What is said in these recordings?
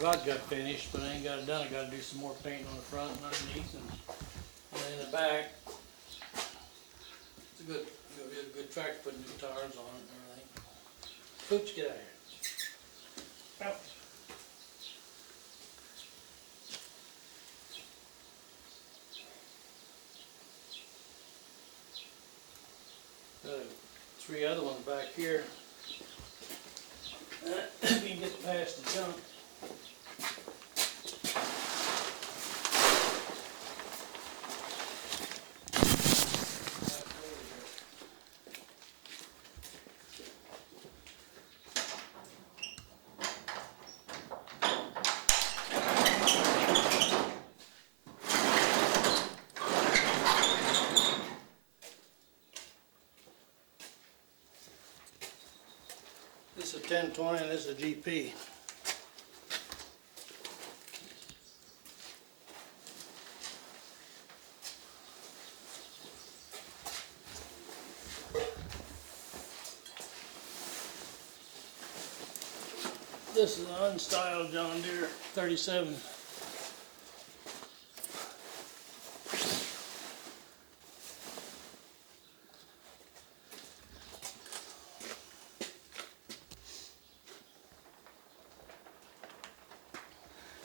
Rod got finished, but I ain't got it done. I gotta do some more painting on the front and underneath and in the back. It's a good tractor, putting new tires on it and everything. Pooch, get out of here. Out. Three other ones back here. If you can get past the junk. This is a 1020 and this is a GP. This is an unstyled John Deere 37.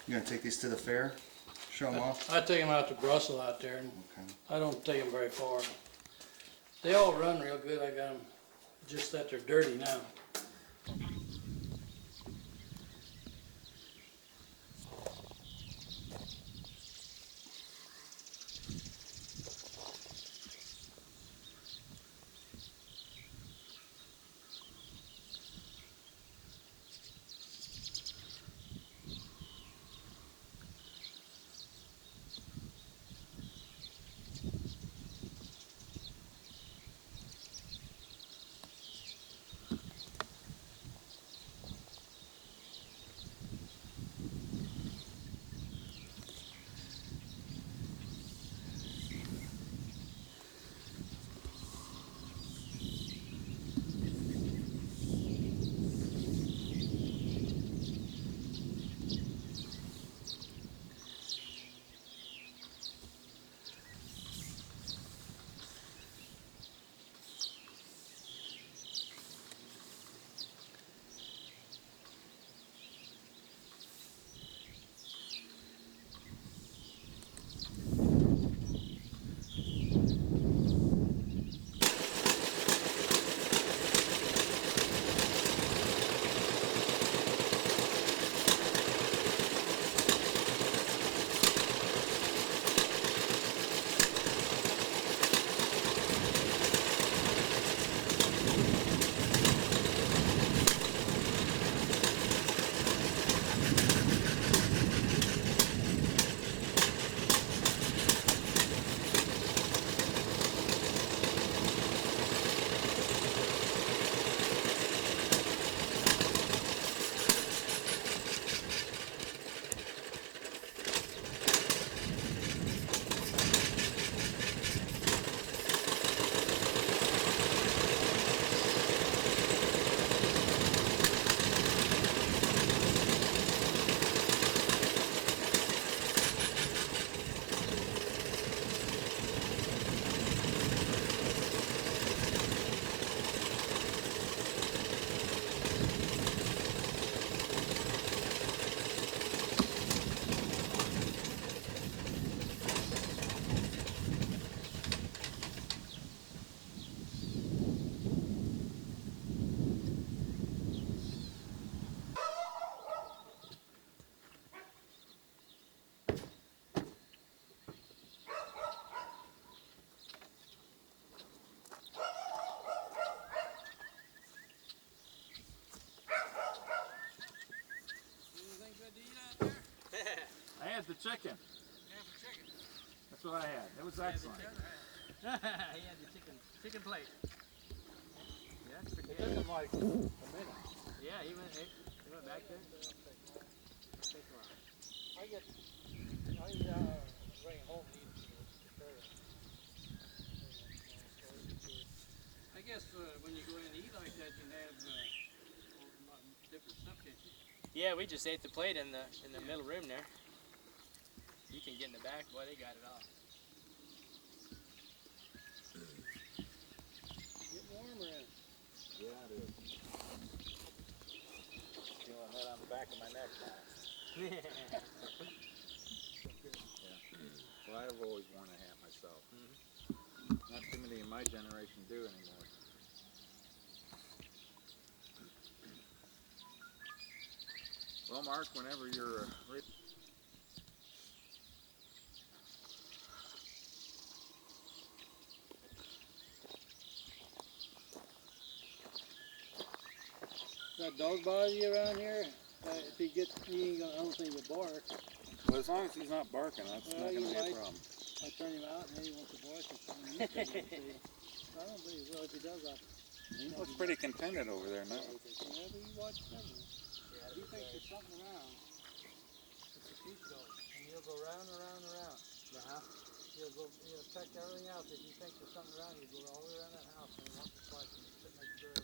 You gonna take these to the fair? Show them off? I take them out to Brussels out there, and Okay. I don't take them very far. They all run real good. I got them, just that they're dirty now. I had the chicken. That's what I had. It was excellent. He had the chicken plate. Yeah, It took him like a minute. yeah, he went back there. Bring home and eat. I guess when you go in and eat like that, you can have different stuff, can't you? Yeah, we just ate the plate in the middle room there. You can get in the back, boy, they got it all. Get warmer in. Yeah, it is. Feeling that on the back of my neck now. Well, I've always worn a hat myself. Not too many in my generation do anymore. Well, Mark, whenever you're ready. That dog bother you around here? If he gets, he ain't gonna, I don't think he'll bark. Well, as long as he's not barking, that's Well, not going to you be a might. problem. I turn him out and then he wants to bark or something. I don't think he will. If he does, He looks pretty contented over there now. whenever you watch him. Yeah, He thinks there's something around. It's a peace dog. And he'll go round and round and round. Uh-huh. He'll check everything else. If he thinks there's something around, he'll go all the way around that house and once or twice and sit next to her.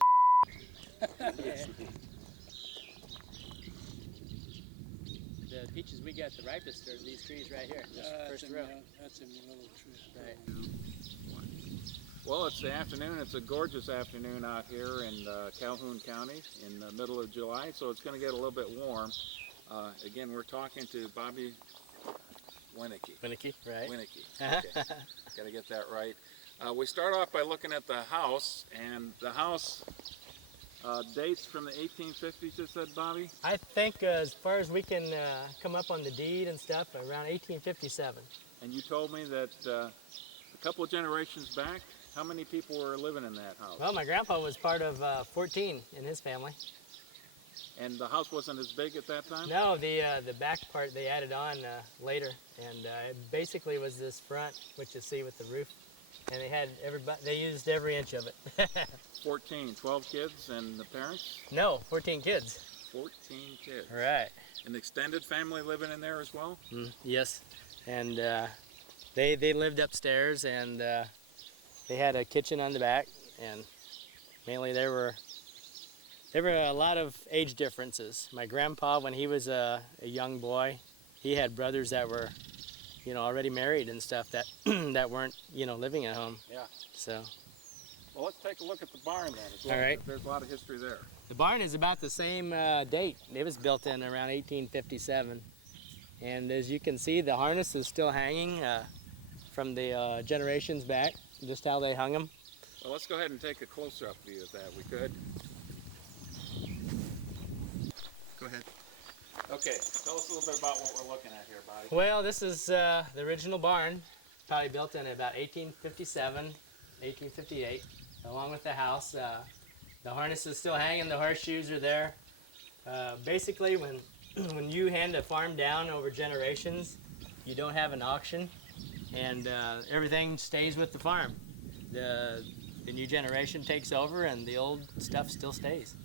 The peaches we got the ripest are these trees right here, this first row. That's a little tree. Right. Well, it's the afternoon. It's a gorgeous afternoon out here in Calhoun County in the middle of July, so it's going to get a little bit warm. Again, we're talking to Bobby Wieneke. Wieneke, right? Wieneke. Okay. Got to get that right. We start off by looking at the house, and the house dates from the 1850s, you said, Bobby? I think as far as we can come up on the deed and stuff, around 1857. And you told me that a couple of generations back, how many people were living in that house? Well, my grandpa was part of 14 in his family. And the house wasn't as big at that time? No, the back part they added on later, and it basically was this front, which you see with the roof, and they used every inch of it. 14, 12 kids and the parents? No, 14 kids. 14 kids. Right. An extended family living in there as well? Yes, and they lived upstairs, and they had a kitchen on the back, and mainly there were a lot of age differences. My grandpa, when he was a young boy, he had brothers that were, already married and stuff that that weren't, living at home. Yeah. So. Well, let's take a look at the barn then as well. All right. There's a lot of history there. The barn is about the same date. It was built in around 1857. And as you can see, the harness is still hanging from the generations back, just how they hung them. Well, let's go ahead and take a closer-up view of that. We could. Go ahead. Okay, tell us a little bit about what we're looking at here, Bobby. Well, this is the original barn, probably built in about 1857, 1858, along with the house. The harness is still hanging, the horseshoes are there. Basically, when you hand a farm down over generations, you don't have an auction, and everything stays with the farm. The new generation takes over, and the old stuff still stays.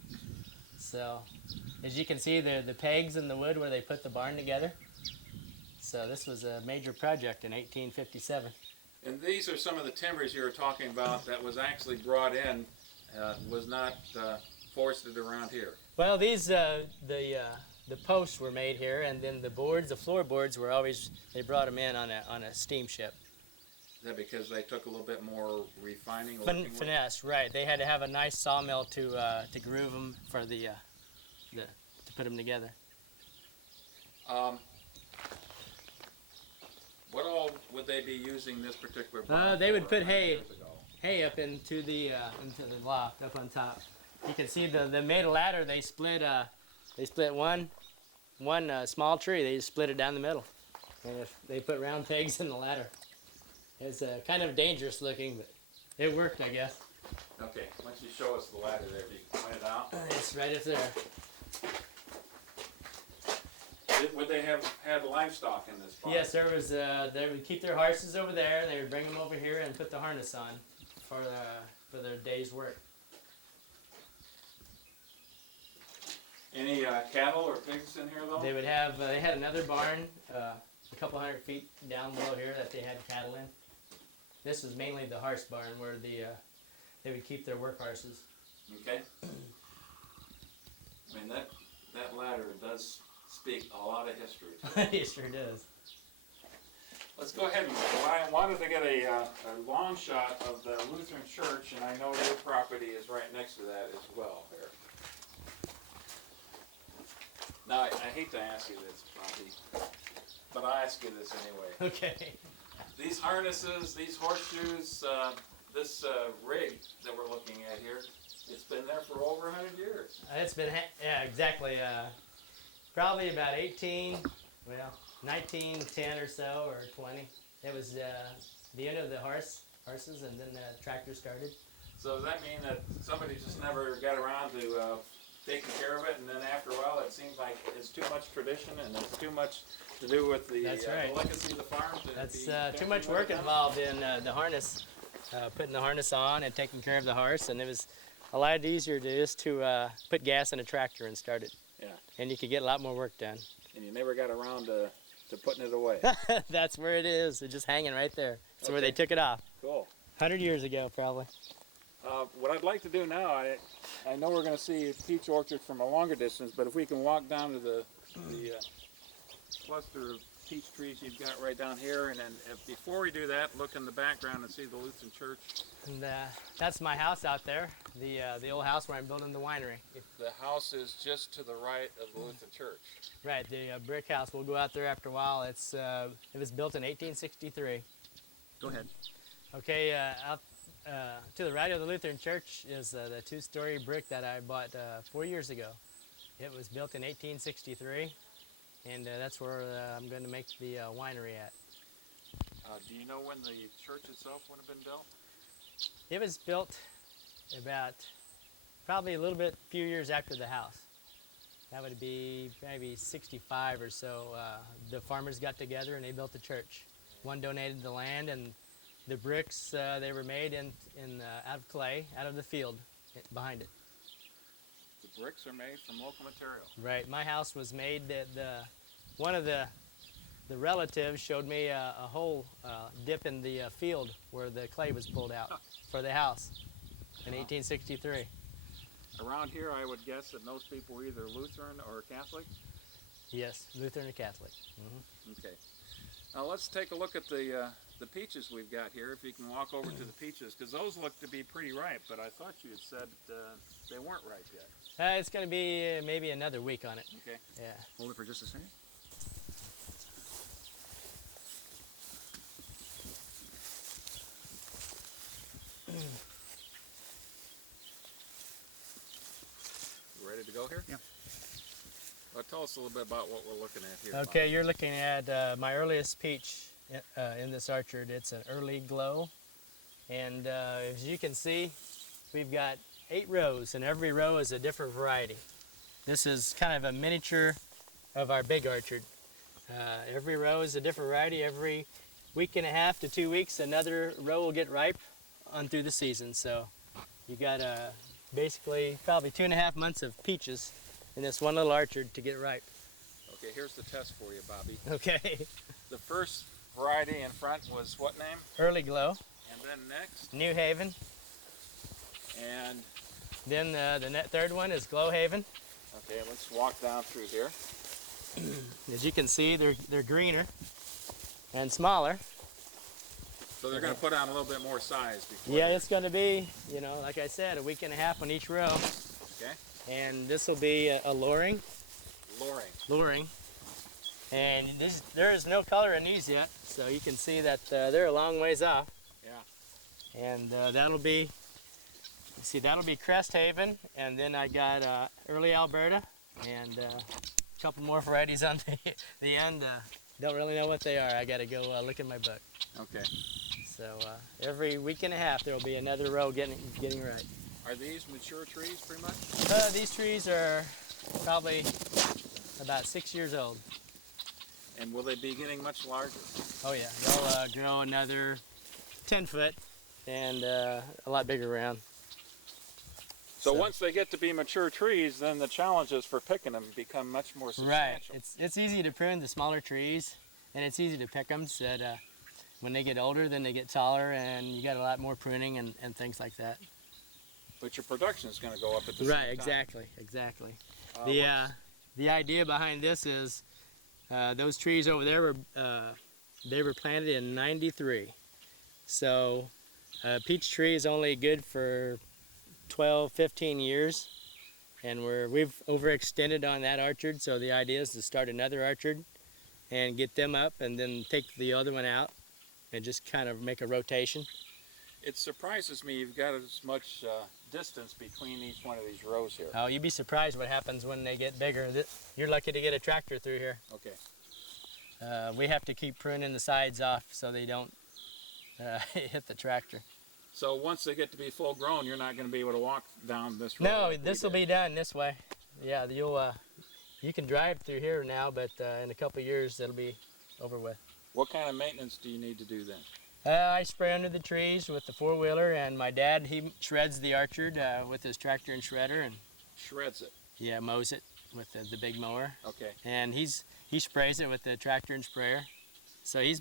So, as you can see, the pegs in the wood where they put the barn together. So this was a major project in 1857. And these are some of the timbers you were talking about that was actually brought in, was not forested around here. Well, these the posts were made here, and then the boards, the floorboards, were always they brought them in on a steamship. Is that because they took a little bit more refining? Working with? Finesse, right? They had to have a nice sawmill to groove them for to put them together. What all would they be using this particular barn They would for put 100 hay years ago? Up into the loft up on top. You can see they made a ladder. They split one small tree. They just split it down the middle, and if they put round pegs in the ladder. It's kind of dangerous looking, but it worked, I guess. Okay, why don't you show us the ladder there, if you can point it out. It's right up there. Would they have had livestock in this barn? Yes, there was. They would keep their horses over there, and they would bring them over here and put the harness on for their day's work. Any cattle or pigs in here though? They would have. They had another barn a couple 100 feet down below here that they had cattle in. This was mainly the horse barn where they would keep their work horses. Okay. I mean That ladder does speak a lot of history. It sure does. Let's go ahead and, I wanted to get a long shot of the Lutheran church, and I know your property is right next to that as well here. Now, I hate to ask you this, Bobby, but I'll ask you this anyway. Okay. These harnesses, these horseshoes, this rig that we're looking at here, it's been there for over 100 years. It's been, yeah, exactly. Probably about 1910 or so, or 20. It was the end of the horses, and then the tractor started. So does that mean that somebody just never got around to taking care of it, and then after a while it seems like it's too much tradition and it's too much to do with the, That's right. the legacy of the farm? That's too much work involved in the harness, putting the harness on and taking care of the horse, and it was a lot easier to just to put gas in a tractor and start it. Yeah. And you could get a lot more work done. And you never got around to putting it away. That's where it is. It's just hanging right there. That's where Okay. they took it off. Cool. 100 years ago, probably. What I'd like to do now, I know we're going to see a peach orchard from a longer distance, but if we can walk down to the cluster of peach trees you've got right down here, and then before we do that, look in the background and see the Lutheran church. And that's my house out there, the old house where I'm building the winery. The house is just to the right of the Lutheran church. Right, the brick house. We'll go out there after a while. It was built in 1863. Go ahead. Okay, out to the right of the Lutheran church is the two-story brick that I bought 4 years ago. It was built in 1863, and that's where I'm going to make the winery at. Do you know when the church itself would have been built? It was built about probably a few years after the house. That would be maybe 65 or so. The farmers got together and they built the church. One donated the land, and the bricks, they were made out of clay, out of the field behind it. The bricks are made from local material. Right. My house was made, one of the relatives showed me a hole dip in the field where the clay was pulled out for the house in 1863. Around here, I would guess that most people were either Lutheran or Catholic. Yes, Lutheran and Catholic. Mm-hmm. Okay. Now let's take a look at the peaches we've got here. If you can walk over to the peaches, because those look to be pretty ripe, but I thought you had said they weren't ripe yet. It's going to be maybe another week on it. Okay. Yeah. Hold it for just a second. You ready to go here? Yeah. Well, tell us a little bit about what we're looking at here. Okay, you're looking at my earliest peach in this orchard. It's an early glow, and as you can see, we've got 8 rows, and every row is a different variety. This is kind of a miniature of our big orchard. Every row is a different variety. Every week and a half to 2 weeks, another row will get ripe on through the season. So you got basically probably 2.5 months of peaches in this one little orchard to get ripe. Okay, here's the test for you, Bobby. Okay. The first variety in front was what name? Early glow. And then next? New Haven. And Then the third one is Glow Haven. okay, let's walk down through here. As you can see, they're greener and smaller. So they're going to put on a little bit more size before. Yeah, it's going to be, like I said, a week and a half on each row. Okay. And this will be a luring. Luring. And there is no color in these yet, so you can see that they're a long ways off. Yeah. And that'll be Crest Haven, and then I got Early Alberta, and a couple more varieties on the end. Don't really know what they are. I got to go look in my book. Okay. So every week and a half there will be another row getting ripe. Are these mature trees pretty much? These trees are probably about 6 years old. And will they be getting much larger? Oh yeah, they'll grow another 10 foot and a lot bigger around. So once they get to be mature trees, then the challenges for picking them become much more substantial. Right. It's easy to prune the smaller trees, and it's easy to pick them. So that when they get older, then they get taller, and you got a lot more pruning and things like that. But your production is going to go up at the same time. Right. Exactly. the idea behind this is those trees over there they were planted in '93. So a peach tree is only good for 12, 15 years. And we've overextended on that orchard, so the idea is to start another orchard and get them up and then take the other one out and just kind of make a rotation. It surprises me you've got as much distance between each one of these rows here. Oh, you'd be surprised what happens when they get bigger. You're lucky to get a tractor through here. Okay. We have to keep pruning the sides off so they don't hit the tractor. So once they get to be full grown, you're not going to be able to walk down this road. No, like this will be done this way. Yeah, you can drive through here now, but in a couple of years it'll be over with. What kind of maintenance do you need to do then? I spray under the trees with the four-wheeler, and my dad, he shreds the orchard with his tractor and shredder, and Shreds it. yeah, mows it with the big mower. Okay. And he sprays it with the tractor and sprayer. So he's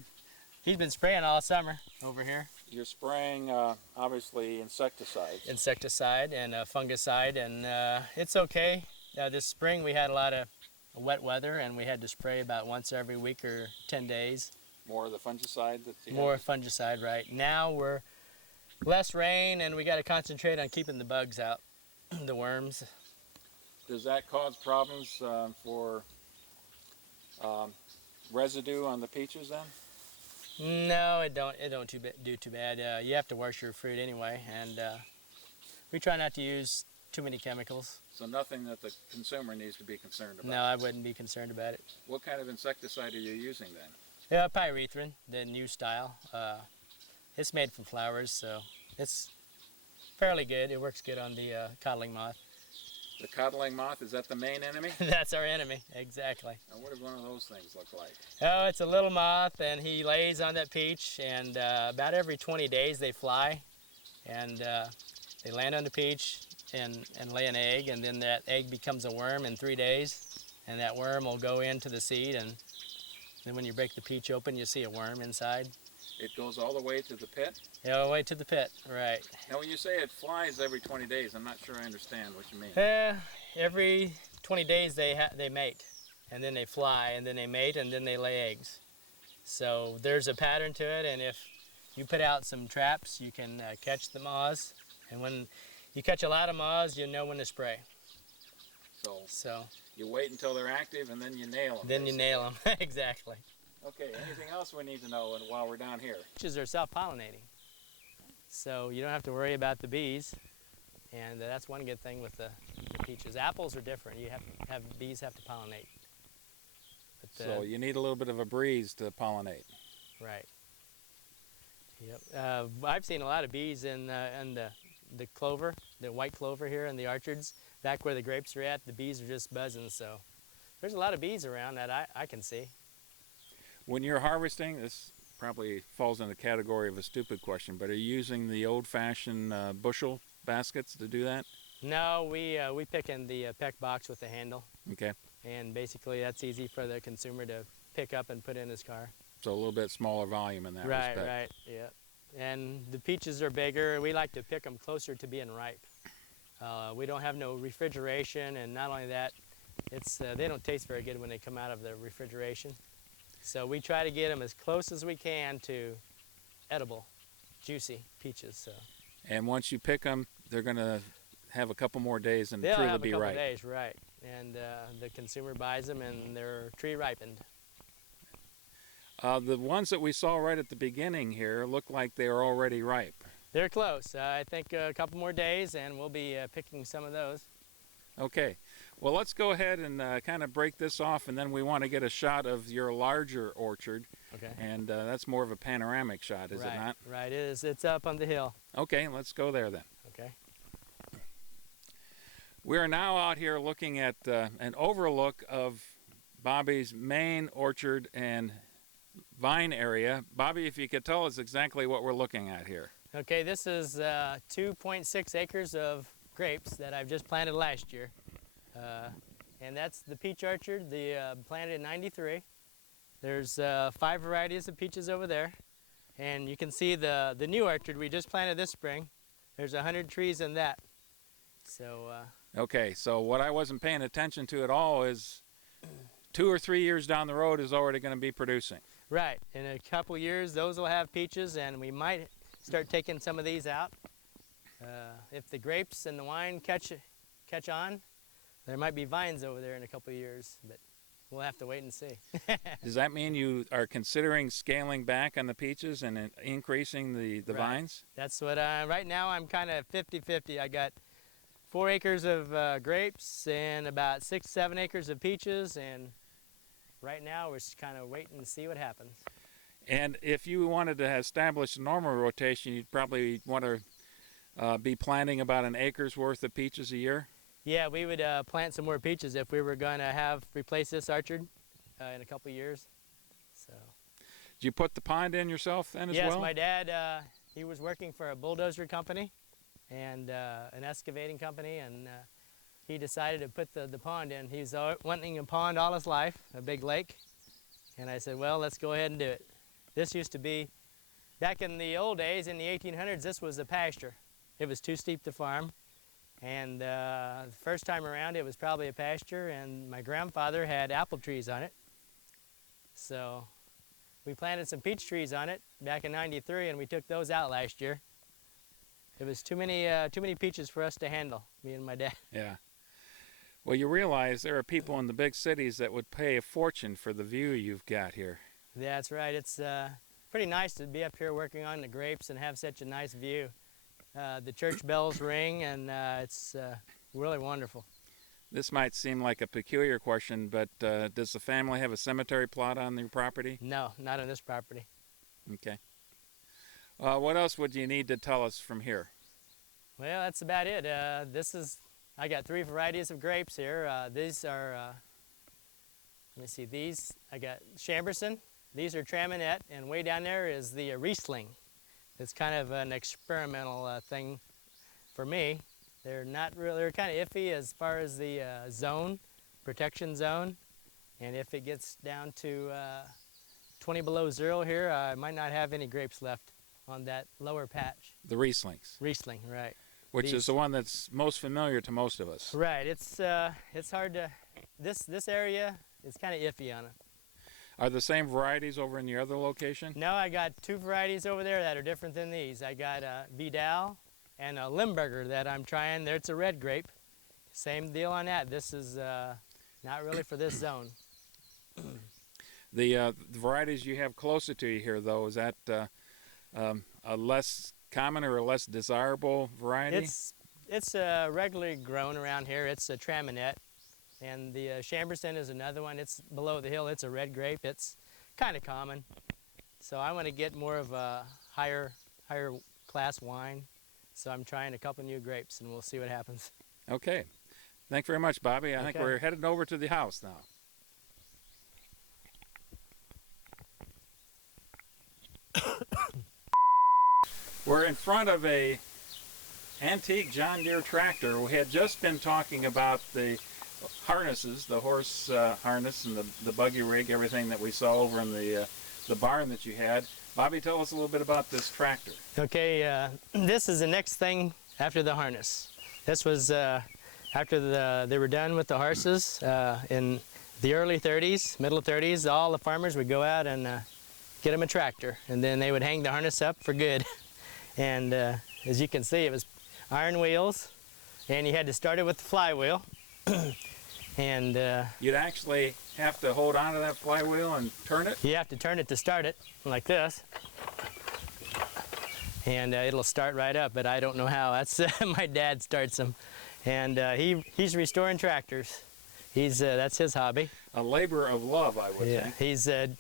been spraying all summer over here. You're spraying, obviously, insecticides. Insecticide and fungicide, and it's okay. This spring we had a lot of wet weather, and we had to spray about once every week or 10 days. More of the fungicide that you More have? fungicide, right. Now we're less rain, and we got to concentrate on keeping the bugs out, the worms. Does that cause problems for residue on the peaches then? No, it don't do too bad. You have to wash your fruit anyway, and we try not to use too many chemicals. So nothing that the consumer needs to be concerned about? No, I wouldn't be concerned about it. What kind of insecticide are you using then? Yeah, pyrethrin, the new style. It's made from flowers, so it's fairly good. It works good on the codling moth. The codling moth, is that the main enemy? That's our enemy, exactly. And what does one of those things look like? Oh, it's a little moth, and he lays on that peach, and about every 20 days they fly, and they land on the peach and lay an egg, and then that egg becomes a worm in 3 days, and that worm will go into the seed, and then when you break the peach open, you see a worm inside. It goes all the way to the pit? Yeah, all the way to the pit, right. Now when you say it flies every 20 days, I'm not sure I understand what you mean. Every 20 days they mate, and then they fly, and then they mate, and then they lay eggs. So there's a pattern to it, and if you put out some traps, you can catch the moths. And when you catch a lot of moths, you know when to spray. So you wait until they're active, and then you nail them. then you nail them, exactly. Okay, anything else we need to know while we're down here? Peaches are self-pollinating, so you don't have to worry about the bees, and that's one good thing with the peaches. Apples are different. You bees have to pollinate. But, So you need a little bit of a breeze to pollinate. Right. Yep. I've seen a lot of bees in the clover, the white clover here in the orchards. Back where the grapes are at, the bees are just buzzing. So there's a lot of bees around that I can see. When you're harvesting, this probably falls in the category of a stupid question, but are you using the old-fashioned bushel baskets to do that? No, we pick in the peck box with the handle. Okay. And basically that's easy for the consumer to pick up and put in his car. So a little bit smaller volume in that respect. Right, yeah. And the peaches are bigger. We like to pick them closer to being ripe. We don't have no refrigeration, and not only that, they don't taste very good when they come out of the refrigeration. So we try to get them as close as we can to edible, juicy peaches. So. And once you pick them, they're going to have a couple more days and They'll truly have be a couple ripe. days, right. And the consumer buys them, and they're tree ripened. The ones that we saw right at the beginning here look like they are already ripe. They're close. I think a couple more days, and we'll be picking some of those. Okay. Well, let's go ahead and kind of break this off, and then we want to get a shot of your larger orchard. Okay. And that's more of a panoramic shot, is it not? Right, it is. It's up on the hill. Okay, let's go there then. Okay. We are now out here looking at an overlook of Bobby's main orchard and vine area. Bobby, if you could tell us exactly what we're looking at here. Okay, this is 2.6 acres of grapes that I've just planted last year. And that's the peach orchard, planted in '93. There's 5 varieties of peaches over there. And you can see the new orchard we just planted this spring. There's 100 trees in that. So. Okay, so what I wasn't paying attention to at all is 2 or 3 years down the road is already going to be producing. Right. In a couple years, those will have peaches, and we might start taking some of these out. If the grapes and the wine catch on, there might be vines over there in a couple years, but we'll have to wait and see. Does that mean you are considering scaling back on the peaches and increasing the Right. vines? That's what right now I'm kind of 50-50. I got 4 acres of grapes and about 6-7 acres of peaches, and right now we're just kind of waiting to see what happens. And if you wanted to establish a normal rotation, you'd probably want to be planting about an acre's worth of peaches a year? Yeah, we would plant some more peaches if we were going to replace this orchard in a couple years. So. Did you put the pond in yourself then as well? Yes, my dad, he was working for a bulldozer company and an excavating company, and he decided to put the pond in. He was wanting a pond all his life, a big lake, and I said, well, let's go ahead and do it. This used to be, back in the old days, in the 1800s, this was a pasture. It was too steep to farm, and the first time around it was probably a pasture, and my grandfather had apple trees on it. So we planted some peach trees on it back in '93, and we took those out last year. It was too many peaches for us to handle, me and my dad. Yeah. Well, you realize there are people in the big cities that would pay a fortune for the view you've got here. Yeah, that's right. It's pretty nice to be up here working on the grapes and have such a nice view. The church bells ring, and it's really wonderful. This might seem like a peculiar question, but does the family have a cemetery plot on their property? No, not on this property. Okay. What else would you need to tell us from here? Well, that's about it. I got 3 varieties of grapes here. These are, let me see, I got Chamberson. These are Traminette, and way down there is the Riesling. It's kind of an experimental thing for me. They're kind of iffy as far as the protection zone. And if it gets down to 20 below 0 here, I might not have any grapes left on that lower patch. The Rieslings. Riesling, right. Which is the one that's most familiar to most of us. Right, it's hard to, this area is kind of iffy on it. Are the same varieties over in your other location? No, I got 2 varieties over there that are different than these. I got a Vidal and a Limburger that I'm trying. It's a red grape. Same deal on that. This is not really for this zone. The varieties you have closer to you here, though, is that a less common or a less desirable variety? It's regularly grown around here. It's a Traminette. And the Chamberson is another one. It's below the hill. It's a red grape. It's kind of common. So I want to get more of a higher class wine. So I'm trying a couple new grapes, and we'll see what happens. Okay. Thanks very much, Bobby. I think we're headed over to the house now. We're in front of a antique John Deere tractor. We had just been talking about the harnesses, the horse harness and the buggy rig, everything that we saw over in the barn that you had. Bobby, tell us a little bit about this tractor. Okay, this is the next thing after the harness. This was after they were done with the horses in the early 30s, middle 30s. All the farmers would go out and get them a tractor, and then they would hang the harness up for good. And as you can see, it was iron wheels, and you had to start it with the flywheel. And you'd actually have to hold on to that flywheel and turn it? You have to turn it to start it, like this. And it'll start right up, but I don't know how. That's my dad starts them. And he's restoring tractors. That's his hobby. A labor of love, I would think.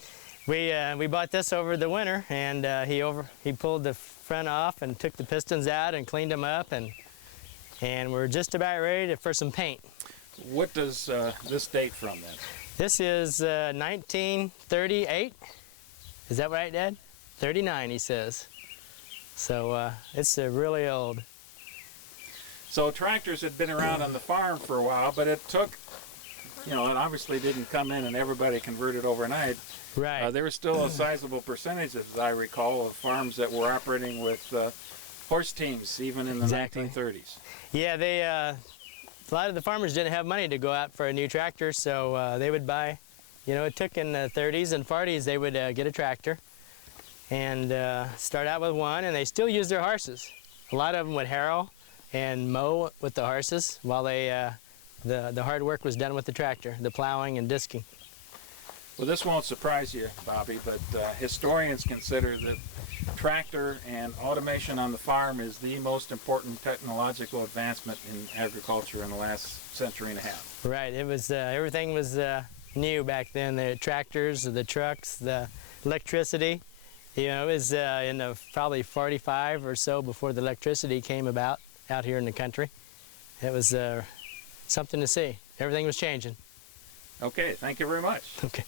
We bought this over the winter, and he pulled the front off and took the pistons out and cleaned them up, and we're just about ready for some paint. What does this date from then? This is 1938. Is that right, Dad? 39, he says. So it's really old. So tractors had been around on the farm for a while, but it took, it obviously didn't come in and everybody converted overnight. Right. There was still a sizable percentage, as I recall, of farms that were operating with horse teams, even in the 1930s. Yeah, a lot of the farmers didn't have money to go out for a new tractor, so they would buy, you know, it took in the 30s and 40s they would get a tractor and start out with one, and they still use their horses. A lot of them would harrow and mow with the horses while they, the hard work was done with the tractor, the plowing and disking. Well, this won't surprise you, Bobby, but historians consider that tractor and automation on the farm is the most important technological advancement in agriculture in the last century and a half. Right, it was, everything was new back then. The tractors, the trucks, the electricity. You know, it was in the probably 45 or so before the electricity came about out here in the country. It was something to see. Everything was changing. Okay, thank you very much. Okay.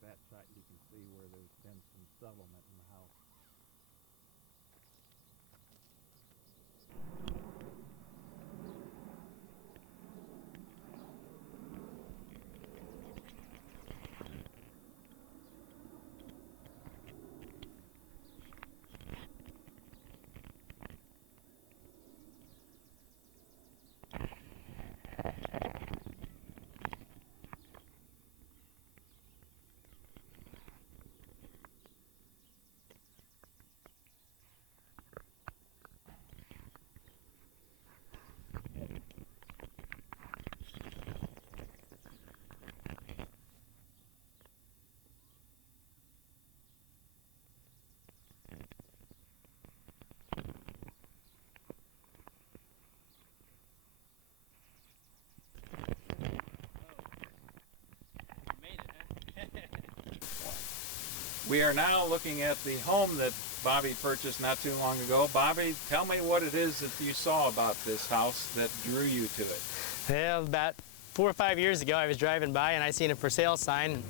That site you can see where there's been some settlement in the house. We are now looking at the home that Bobby purchased not too long ago. Bobby, tell me what it is that you saw about this house that drew you to it. Well, about 4 or 5 years ago, I was driving by and I seen a for sale sign.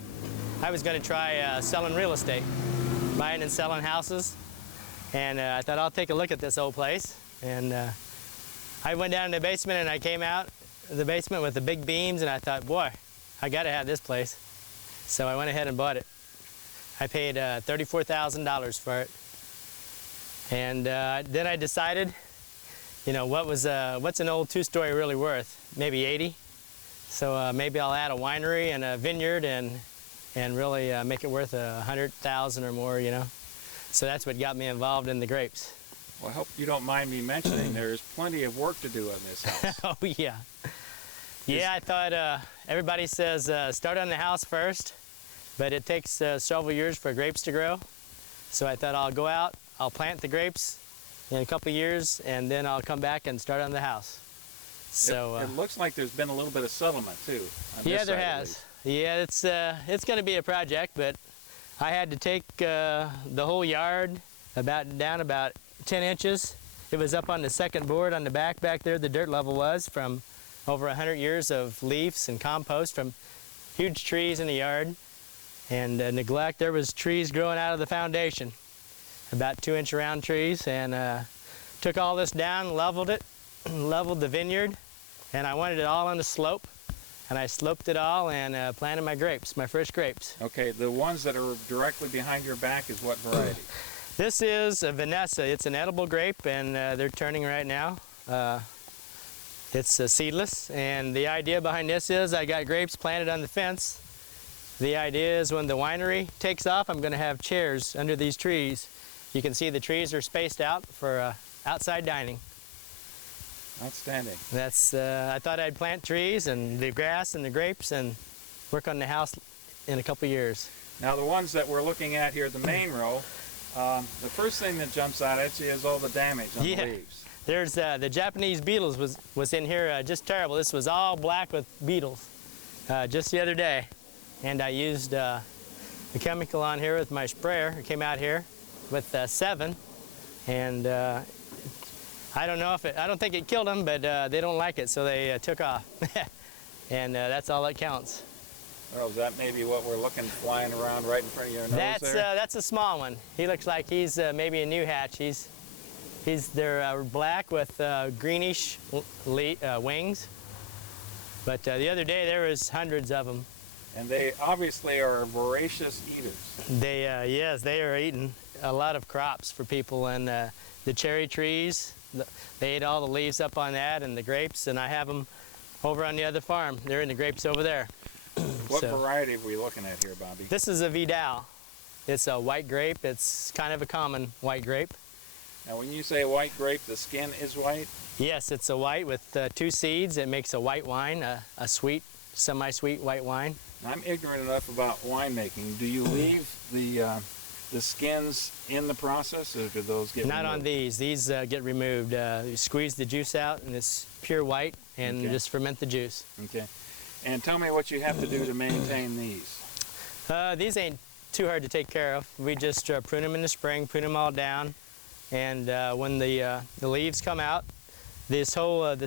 I was going to try selling real estate, buying and selling houses. And I thought, I'll take a look at this old place. And I went down in the basement and I came out of the basement with the big beams, and I thought, boy, I got to have this place. So I went ahead and bought it. I paid $34,000 for it. And then I decided, you know, what's an old two-story really worth? Maybe 80. So maybe I'll add a winery and a vineyard and really make it worth 100,000 or more, you know. So that's what got me involved in the grapes. Well, I hope you don't mind me mentioning there's plenty of work to do on this house. Oh, yeah. Yeah, I thought everybody says start on the house first, but it takes several years for grapes to grow. So I thought I'll go out, I'll plant the grapes in a couple of years, and then I'll come back and start on the house. So it looks like there's been a little bit of settlement too. Yeah, there has. Yeah, it's going to be a project, but I had to take the whole yard down about 10 inches. It was up on the second board on the back there. The dirt level was from over 100 years of leaves and compost from huge trees in the yard and neglect. There was trees growing out of the foundation, about 2-inch round trees, and took all this down, leveled it, leveled the vineyard, and I wanted it all on the slope. And I sloped it all and planted my grapes, my fresh grapes. Okay, the ones that are directly behind your back is what variety? This is a Vanessa. It's an edible grape, and they're turning right now. It's seedless, and the idea behind this is I got grapes planted on the fence. The idea is when the winery takes off, I'm going to have chairs under these trees. You can see the trees are spaced out for outside dining. Outstanding. That's I thought I'd plant trees and the grass and the grapes and work on the house in a couple years. Now the ones that we're looking at here, the main row, the first thing that jumps out at you is all the damage on the leaves. There's the Japanese beetles was in here, just terrible. This was all black with beetles just the other day. And I used the chemical on here with my sprayer. It came out here with 7. And I don't know if I don't think it killed them, but they don't like it, so they took off. And that's all that counts. Well, is that maybe what we're looking flying around right in front of your nose there? That's a small one. He looks like he's maybe a new hatch. They're black with greenish wings. But the other day there was hundreds of them. And they obviously are voracious eaters. Yes, they are eating a lot of crops for people, and the cherry trees. They ate all the leaves up on that, and the grapes. And I have them over on the other farm. They're in the grapes over there. What variety are we looking at here, Bobby? This is a Vidal. It's a white grape. It's kind of a common white grape. Now, when you say white grape, the skin is white? Yes, it's a white with 2 seeds. It makes a white wine, a sweet, semi-sweet white wine. I'm ignorant enough about winemaking. Do you leave the skins in the process, or do those get Not removed? on these. These get removed. You squeeze the juice out, and it's pure white, and just ferment the juice. Okay. And tell me what you have to do to maintain these. These ain't too hard to take care of. We just prune them in the spring, prune them all down, and when the leaves come out, the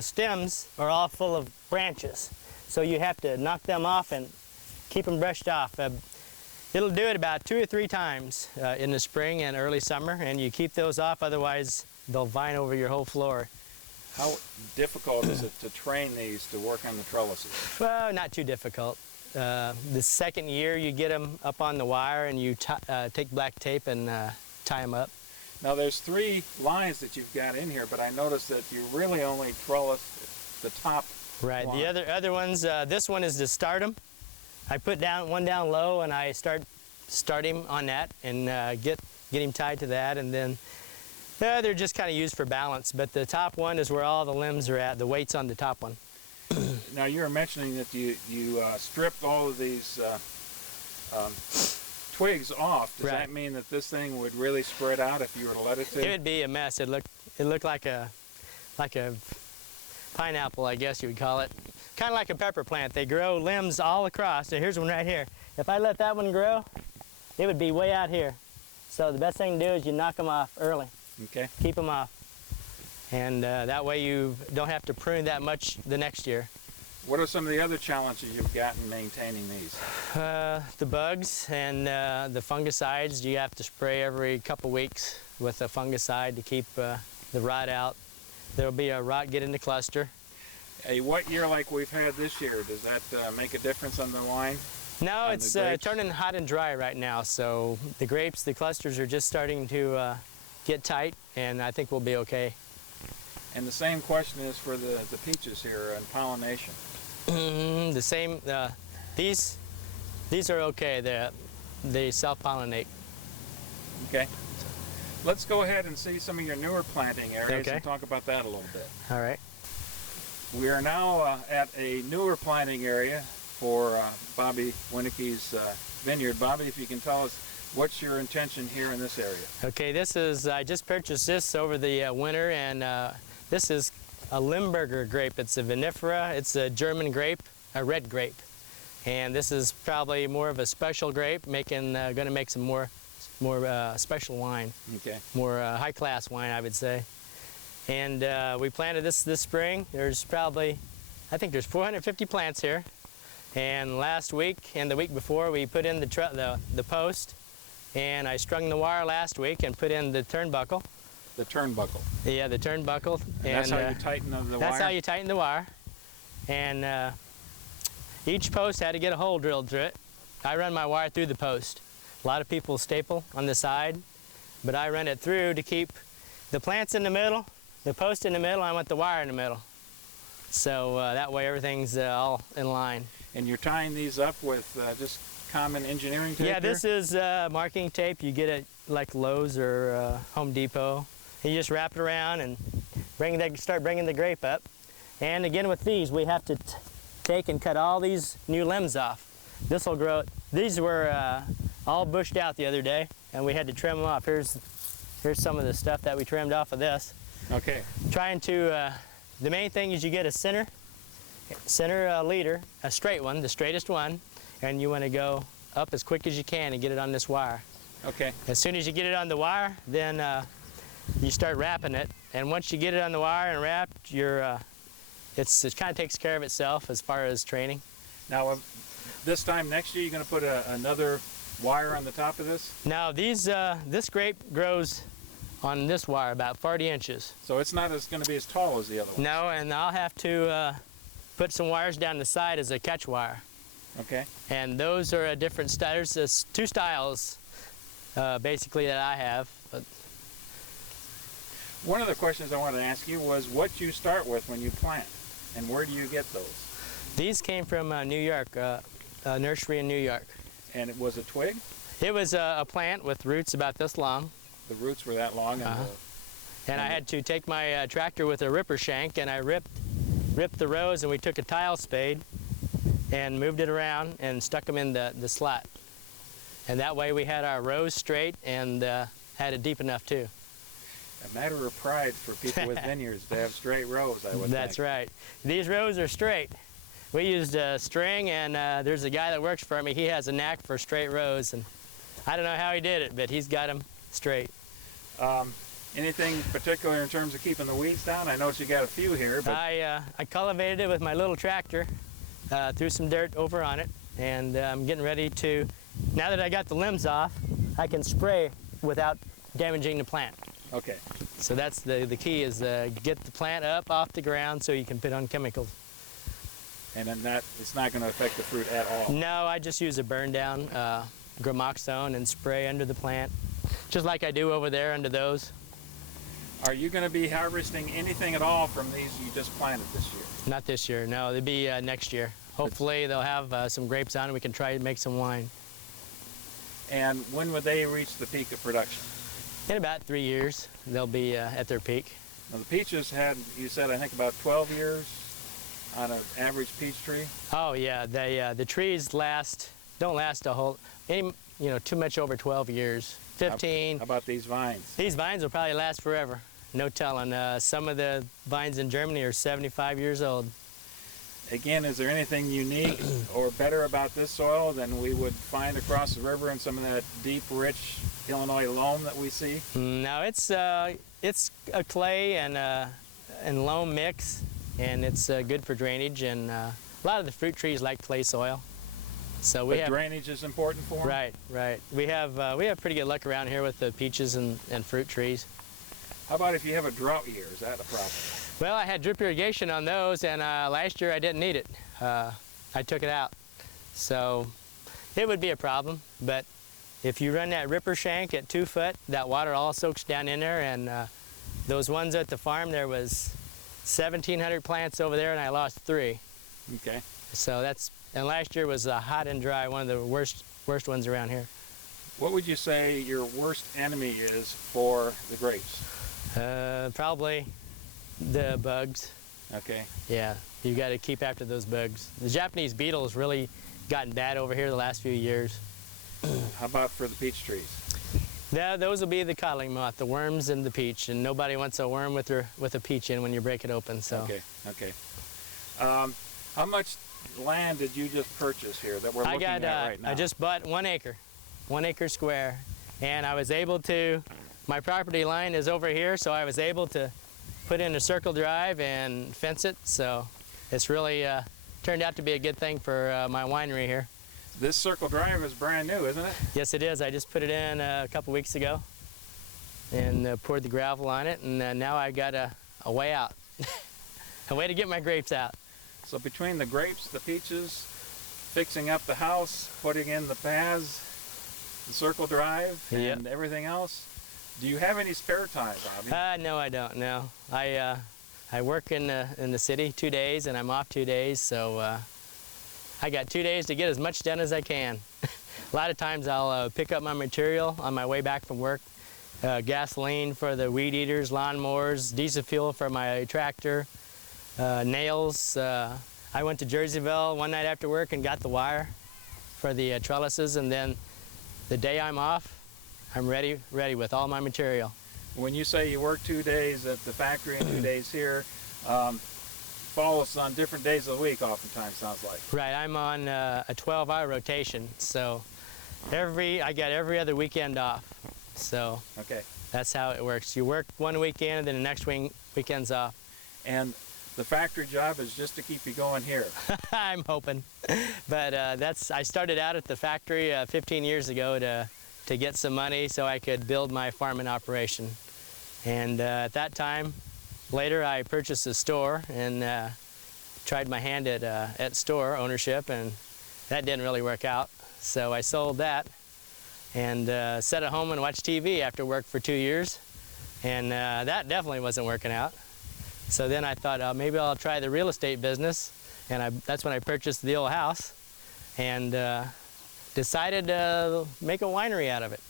stems are all full of branches. So you have to knock them off and keep them brushed off. It'll do it about 2 or 3 times in the spring and early summer, and you keep those off, otherwise they'll vine over your whole floor. How difficult is it to train these to work on the trellises? Well, not too difficult. The second year you get them up on the wire, and you take black tape and tie them up. Now there's 3 lines that you've got in here, but I noticed that you really only trellis the top Right. line. The other ones, this one is to start them. I put one down low, and I start him on that, and get him tied to that, and then they're just kind of used for balance. But the top one is where all the limbs are at. The weight's on the top one. Now you were mentioning that you stripped all of these twigs off. Does that mean that this thing would really spread out if you were to let it to? It would be a mess. It looked like a pineapple, I guess you would call it. Kind of like a pepper plant. They grow limbs all across. So here's one right here. If I let that one grow, it would be way out here. So the best thing to do is you knock them off early. Okay. Keep them off. And that way you don't have to prune that much the next year. What are some of the other challenges you've got in maintaining these? The bugs and the fungicides. You have to spray every couple weeks with a fungicide to keep the rot out. There'll be a rot get in the cluster. A wet year like we've had this year, does that make a difference on the wine? No, it's turning hot and dry right now, so the grapes, the clusters are just starting to get tight, and I think we'll be okay. And the same question is for the peaches here and pollination. The same, these are okay, they self-pollinate. Okay. Let's go ahead and see some of your newer planting areas and talk about that a little bit. All right. We are now at a newer planting area for Bobby Wieneke's vineyard. Bobby, if you can tell us what's your intention here in this area? Okay, I just purchased this over the winter, and this is a Limburger grape. It's a vinifera. It's a German grape, a red grape. And this is probably more of a special grape, going to make some more special wine. Okay. More high-class wine, I would say. And we planted this spring. There's probably, I think there's 450 plants here. And last week and the week before, we put in the post, and I strung the wire last week and put in the turnbuckle. The turnbuckle. Yeah, the turnbuckle. And that's how you tighten the wire? That's how you tighten the wire. And each post had to get a hole drilled through it. I run my wire through the post. A lot of people staple on the side, but I run it through to keep the plants in the middle, the post in the middle, and I want the wire in the middle. So that way everything's all in line. And you're tying these up with just common engineering tape? Yeah, this is marking tape. You get it like Lowe's or Home Depot. You just wrap it around and start bringing the grape up. And again with these, we have to take and cut all these new limbs off. This will grow. These were all bushed out the other day, and we had to trim them off. Here's some of the stuff that we trimmed off of this. Okay. Trying to, the main thing is you get a center leader, a straight one, the straightest one, and you want to go up as quick as you can and get it on this wire. Okay. As soon as you get it on the wire, then you start wrapping it, and once you get it on the wire and wrapped, it kind of takes care of itself as far as training. Now, this time next year, you're going to put another wire on the top of this? Now, this grape grows on this wire about 40 inches. So it's not going to be as tall as the other one? No, and I'll have to put some wires down the side as a catch wire. Okay. And those are a different style. There's two styles, basically, that I have. One of the questions I wanted to ask you was what you start with when you plant, and where do you get those? These came from New York, a nursery in New York. And it was a twig? It was a plant with roots about this long. The roots were that long? And I had to take my tractor with a ripper shank, and I ripped the rows, and we took a tile spade and moved it around and stuck them in the slot. And that way we had our rows straight and had it deep enough too. A matter of pride for people with vineyards to have straight rows, I would think. That's right. These rows are straight. We used a string, and there's a guy that works for me. He has a knack for straight rows, and I don't know how he did it, but he's got them straight. Anything particular in terms of keeping the weeds down? I noticed you got a few here, but I cultivated it with my little tractor, threw some dirt over on it, and I'm getting ready to, now that I got the limbs off, I can spray without damaging the plant. okay. So that's the key, is get the plant up off the ground so you can put on chemicals. And then it's not going to affect the fruit at all? No, I just use a burn down gramoxone and spray under the plant, just like I do over there under those. Are you going to be harvesting anything at all from these you just planted this year? Not this year, no. They'll be next year. Hopefully they'll have some grapes on and we can try to make some wine. And when would they reach the peak of production? In about 3 years, they'll be at their peak. Now the peaches had, you said, I think about 12 years on an average peach tree? Oh yeah, the trees don't last a whole, too much over 12 years. 15. How about these vines? These vines will probably last forever. No telling. Some of the vines in Germany are 75 years old. Again, is there anything unique or better about this soil than we would find across the river in some of that deep, rich Illinois loam that we see? No, it's a clay and loam mix, and it's good for drainage. And a lot of the fruit trees like clay soil. So But drainage is important for them? Right, right. We have pretty good luck around here with the peaches and fruit trees. How about if you have a drought year? Is that a problem? Well, I had drip irrigation on those, and last year I didn't need it. I took it out. So it would be a problem, but if you run that ripper shank at 2 foot, that water all soaks down in there, and those ones at the farm, there was 1,700 plants over there, and I lost 3. Okay. So and last year was hot and dry, one of the worst ones around here. What would you say your worst enemy is for the grapes? Probably the bugs. Okay. Yeah, you got to keep after those bugs. The Japanese beetle has really gotten bad over here the last few years. How about for the peach trees? Those will be the codling moth, the worms and the peach, and nobody wants a worm with a peach in when you break it open. So. Okay. Okay. How much land did you just purchase here that we're looking at right now? I just bought 1 acre, 1 acre square, and I was able to. My property line is over here, so I was able to put in a circle drive and fence it. So it's really turned out to be a good thing for my winery here. This circle drive is brand new, isn't it? Yes, it is. I just put it in a couple weeks ago and poured the gravel on it, and now I've got a way out, a way to get my grapes out. So between the grapes, the peaches, fixing up the house, putting in the paths, the circle drive, Yep. and everything else, do you have any spare time, Bobby? No, I don't. No, I work in the city 2 days, and I'm off 2 days, so I got 2 days to get as much done as I can. A lot of times I'll pick up my material on my way back from work, gasoline for the weed eaters, lawnmowers, diesel fuel for my tractor, nails. I went to Jerseyville one night after work and got the wire for the trellises, and then the day I'm off, I'm ready with all my material. When you say you work 2 days at the factory and 2 days here, falls on different days of the week oftentimes, sounds like. Right, I'm on a 12-hour rotation, so I got every other weekend off. So Okay. that's how it works. You work one weekend and then the next weekend's off. And the factory job is just to keep you going here. I'm hoping. But I started out at the factory 15 years ago to get some money so I could build my farming operation. And at that time, later I purchased a store and tried my hand at store ownership, and that didn't really work out. So I sold that and sat at home and watched TV after work for 2 years. And that definitely wasn't working out. So then I thought maybe I'll try the real estate business, and that's when I purchased the old house and decided to make a winery out of it.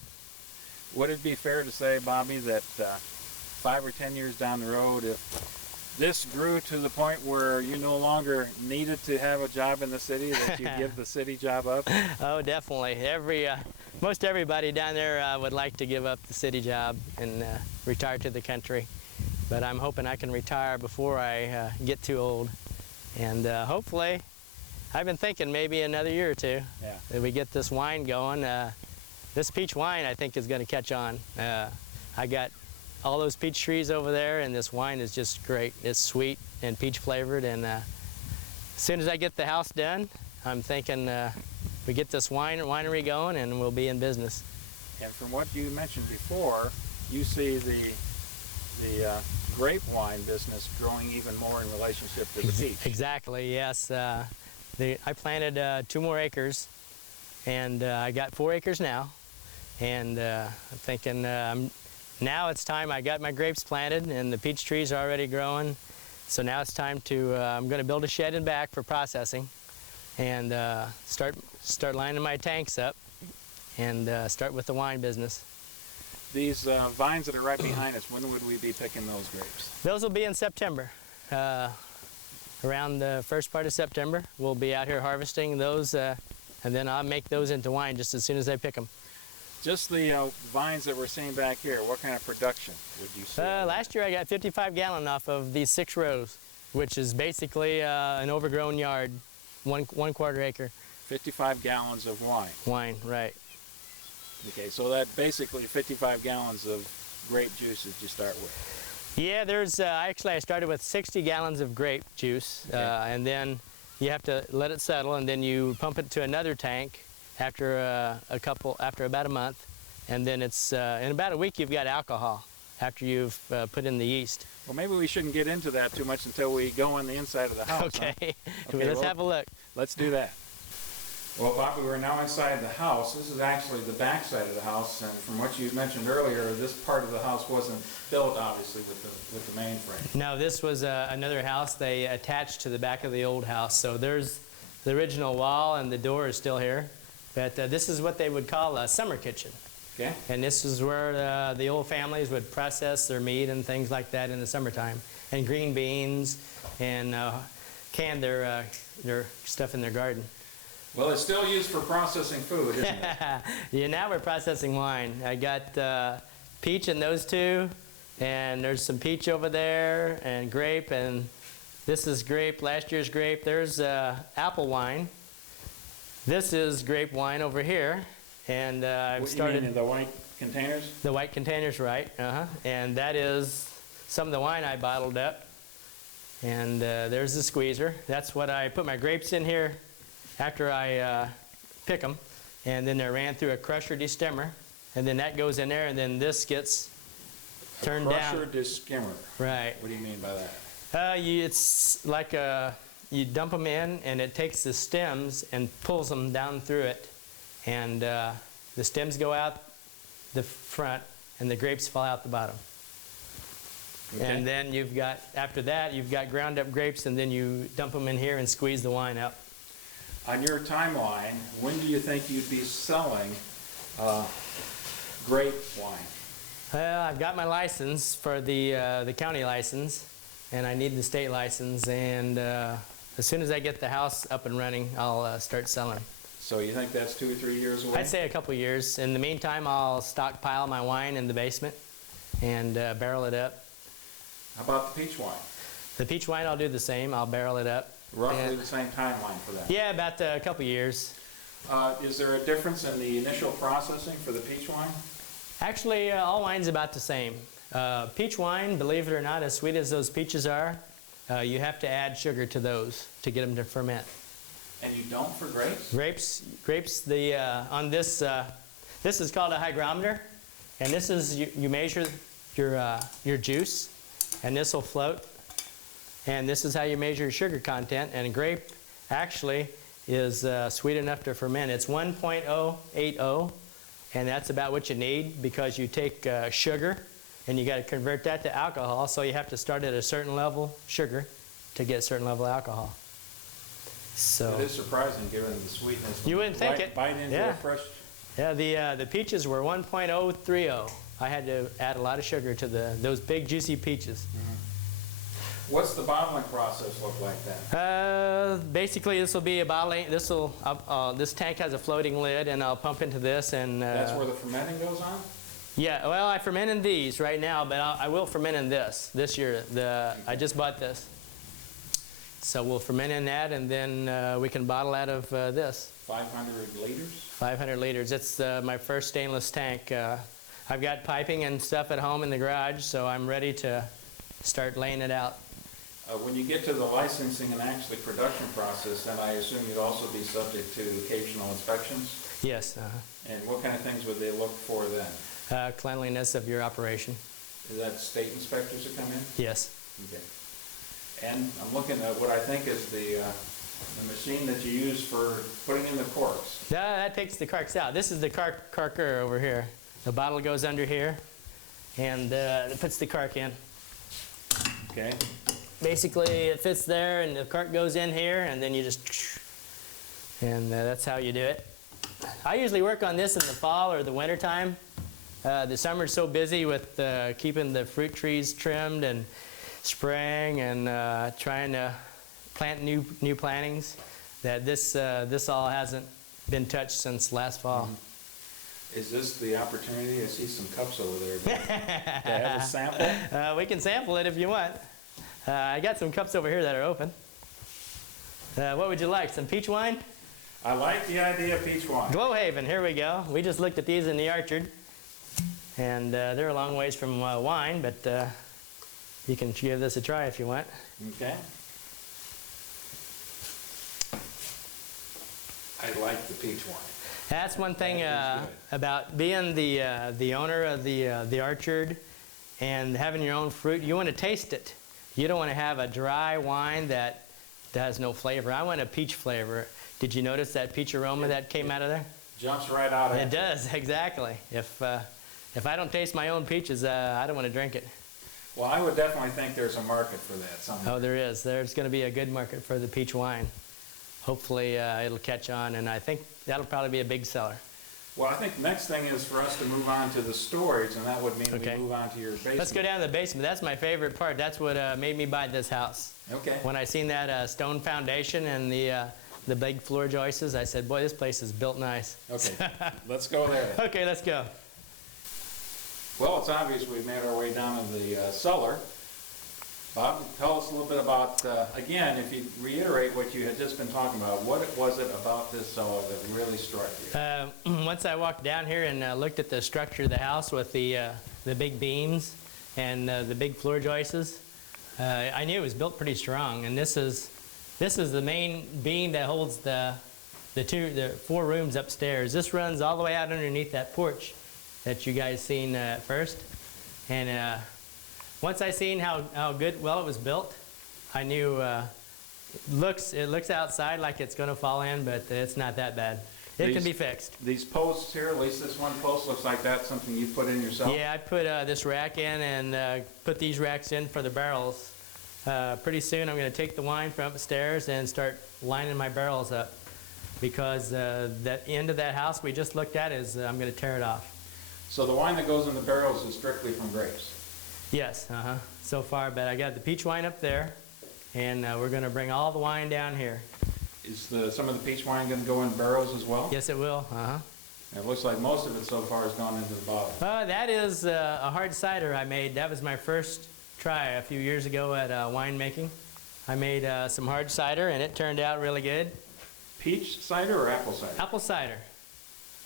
Would it be fair to say, Bobby, that 5 or 10 years down the road, if this grew to the point where you no longer needed to have a job in the city, that you give the city job up? Oh, definitely. Most everybody down there would like to give up the city job and retire to the country. But I'm hoping I can retire before I get too old. And hopefully, I've been thinking maybe another year or two that we get this wine going. This peach wine, I think, is going to catch on. I got all those peach trees over there, and this wine is just great. It's sweet and peach flavored, and as soon as I get the house done, I'm thinking we get this winery going and we'll be in business. And from what you mentioned before, you see the grape wine business growing even more in relationship to the peach. Exactly, yes. I planted 2 more acres, and I got 4 acres now. And I'm thinking now it's time. I got my grapes planted, and the peach trees are already growing. So now it's time to, I'm going to build a shed in back for processing and start lining my tanks up and start with the wine business. These vines that are right behind us, when would we be picking those grapes? Those will be in September. Around the first part of September, we'll be out here harvesting those, and then I'll make those into wine just as soon as I pick them. Just the vines that we're seeing back here, what kind of production would you see? Last year I got 55 gallon off of these 6 rows, which is basically an overgrown yard, 1/4 acre. 55 gallons of wine. Wine, right. Okay, so that basically 55 gallons of grape juice that you start with. Yeah, there's actually I started with 60 gallons of grape juice, Okay. and then you have to let it settle, and then you pump it to another tank after about a month, and then it's in about a week you've got alcohol after you've put in the yeast. Well, maybe we shouldn't get into that too much until we go on the inside of the house. Okay, Huh? let's have a look. Let's do that. Well, Bobby, we're now inside the house. This is actually the back side of the house, and from what you mentioned earlier, this part of the house wasn't built, obviously, with the main frame. No, this was another house they attached to the back of the old house. So there's the original wall, and the door is still here. But this is what they would call a summer kitchen. Okay. And this is where the old families would process their meat and things like that in the summertime. And green beans and can their stuff in their garden. Well, it's still used for processing food, isn't it? Yeah, now we're processing wine. I got peach in those 2, and there's some peach over there, and grape, and this is grape, last year's grape. There's apple wine. This is grape wine over here, and I've started... You mean in the white containers? The white containers, right, and that is some of the wine I bottled up. And there's the squeezer. That's what I put my grapes in here after I pick them, and then they're ran through a crusher destemmer, and then that goes in there, and then this gets turned down. Crusher destemmer. Right. What do you mean by that? It's like you dump them in, and it takes the stems and pulls them down through it, and the stems go out the front, and the grapes fall out the bottom. Okay. And then after that, you've got ground up grapes, and then you dump them in here and squeeze the wine out. On your timeline, when do you think you'd be selling grape wine? Well, I've got my license for the county license, and I need the state license, and as soon as I get the house up and running, I'll start selling. So you think that's 2 or 3 years away? I'd say a couple years. In the meantime, I'll stockpile my wine in the basement and barrel it up. How about the peach wine? The peach wine, I'll do the same. I'll barrel it up. Roughly And- the same timeline for that. Yeah, about a couple years. Is there a difference in the initial processing for the peach wine? Actually, all wine's about the same. Peach wine, believe it or not, as sweet as those peaches are, you have to add sugar to those to get them to ferment. And you don't for grapes? Grapes. On this, this is called a hygrometer, and this is you measure your juice, and this will float, and this is how you measure sugar content. And a grape actually is sweet enough to ferment. It's 1.080, and that's about what you need because you take sugar, and you got to convert that to alcohol. So you have to start at a certain level sugar to get a certain level alcohol. So It is surprising given the sweetness. You wouldn't think it. Bite into Yeah. a fresh. yeah, the peaches were 1.030. I had to add a lot of sugar to those big juicy peaches. What's the bottling process look like then? Basically, this will be a bottling. This tank has a floating lid, and I'll pump into this, and That's where the fermenting goes on? yeah. Well, I ferment in these right now, but I will ferment in this year. I just bought this, so we'll ferment in that, and then we can bottle out of this. 500 liters? 500 liters. It's my first stainless tank. I've got piping and stuff at home in the garage, so I'm ready to start laying it out. When you get to the licensing and actually production process, then I assume you'd also be subject to occasional inspections? Yes. And what kind of things would they look for then? Cleanliness of your operation. Is that state inspectors that come in? Yes. Okay. And I'm looking at what I think is the machine that you use for putting in the corks. That takes the corks out. This is the corker over here. The bottle goes under here, and it puts the cork in. Okay. Basically, it fits there, and the cork goes in here, and then you just, and that's how you do it. I usually work on this in the fall or the winter time. The summer's so busy with keeping the fruit trees trimmed and spraying and trying to plant new plantings that this all hasn't been touched since last fall. Is this the opportunity? I see some cups over there. Do I have a sample? We can sample it if you want. I got some cups over here that are open. What would you like? Some peach wine? I like the idea of peach wine. Glowhaven, here we go. We just looked at these in the orchard, and they're a long ways from wine, but you can give this a try if you want. Okay. I like the peach wine. That's one thing That is good. about being the owner of the orchard and having your own fruit. You want to taste it. You don't want to have a dry wine that has no flavor. I want a peach flavor. Did you notice that peach aroma that came out of there? Jumps right out of It does, exactly. If I don't taste my own peaches, I don't want to drink it. Well, I would definitely think there's a market for that somewhere. Oh, there is. There's going to be a good market for the peach wine. Hopefully, it'll catch on, and I think that'll probably be a big seller. Well, I think the next thing is for us to move on to the storage, and that would mean Okay. we move on to your basement. Let's go down to the basement. That's my favorite part. That's what made me buy this house. Okay. When I seen that stone foundation and the big floor joists, I said, boy, this place is built nice. Okay. Let's go there. Okay, let's go. Well, it's obvious we've made our way down in the cellar. Bob, tell us a little bit about, again, if you reiterate what you had just been talking about, what was it about this cellar that really struck you? Once I walked down here and looked at the structure of the house with the big beams and the big floor joists, I knew it was built pretty strong. And this is the main beam that holds the 4 rooms upstairs. This runs all the way out underneath that porch that you guys seen at first. And once I seen how well it was built, I knew it looks outside like it's going to fall in, but it's not that bad. It can be fixed. These posts here, at least this one post looks like that's something you put in yourself? Yeah, I put this rack in and put these racks in for the barrels. Pretty soon I'm going to take the wine from upstairs and start lining my barrels up because that end of that house we just looked at is I'm going to tear it off. So the wine that goes in the barrels is strictly from grapes? Yes, so far, but I got the peach wine up there, and we're going to bring all the wine down here. is some of the peach wine going to go in barrels as well? Yes, it will. Uh-huh. It looks like most of it so far has gone into the bottle. That is a hard cider I made. That was my first try a few years ago at winemaking. I made some hard cider, and it turned out really good. Peach cider or apple cider? Apple cider.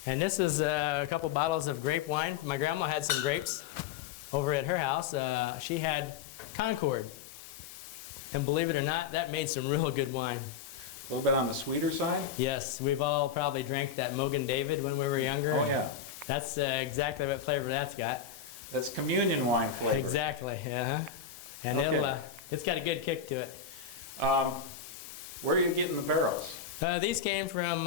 And this is a couple bottles of grape wine. My grandma had some grapes over at her house. She had Concord. And believe it or not, that made some real good wine. A little bit on the sweeter side? Yes, we've all probably drank that Mogan David when we were younger. Oh, yeah. That's exactly what flavor that's got. That's communion wine flavor. Exactly, and Okay. it's got a good kick to it. Where are you getting the barrels? These came from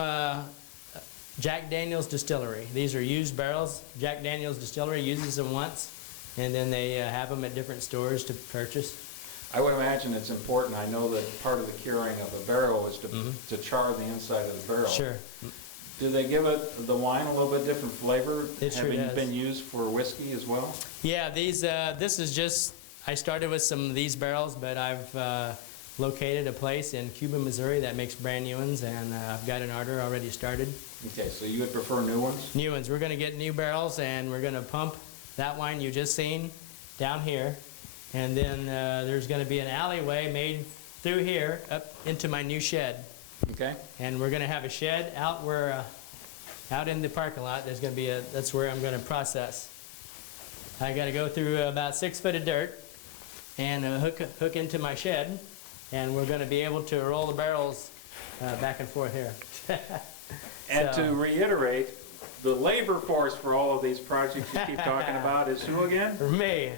Jack Daniel's Distillery. These are used barrels. Jack Daniel's Distillery uses them once, and then they have them at different stores to purchase. I would imagine it's important. I know that part of the curing of a barrel is to char the inside of the barrel. Sure. Do they give the wine a little bit different flavor? It sure having does. been used for whiskey as well? Yeah, this is just, I started with some of these barrels, but I've located a place in Cuba, Missouri that makes brand new ones, and I've got an order already started. Okay, so you would prefer new ones? New ones. We're going to get new barrels, and we're going to pump that wine you just seen down here. And then there's going to be an alleyway made through here up into my new shed. Okay. And we're going to have a shed out in the parking lot. There's going to be that's where I'm going to process. I got to go through about 6 foot of dirt and hook into my shed, and we're going to be able to roll the barrels back and forth here. And So- to reiterate, the labor force for all of these projects you keep talking about is who again? For me,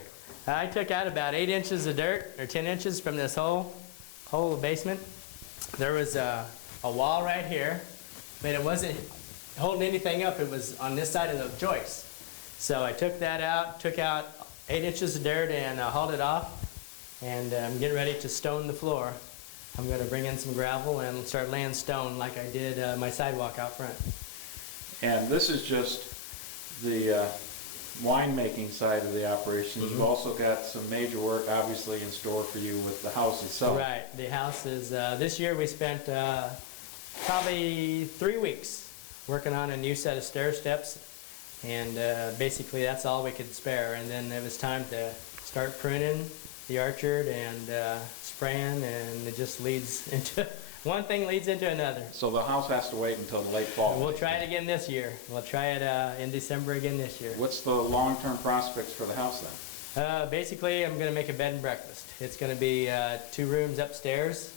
I took out about 8 inches of dirt, or 10 inches from this whole basement. There was a wall right here, but it wasn't holding anything up. It was on this side of the joist. So I took that out, took out 8 inches of dirt and hauled it off, and I'm getting ready to stone the floor. I'm going to bring in some gravel and start laying stone like I did my sidewalk out front. And this is just the winemaking side of the operation. You've also got some major work obviously in store for you with the house itself. Right. The house is, this year we spent probably 3 weeks working on a new set of stair steps, and basically that's all we could spare. And then it was time to start pruning the orchard and spraying, and it just leads into, one thing leads into another. So the house has to wait until the late fall. We'll try it again this year. We'll try it in December again this year. What's the long-term prospects for the house then? Basically, I'm going to make a bed and breakfast. It's going to be 2 rooms upstairs.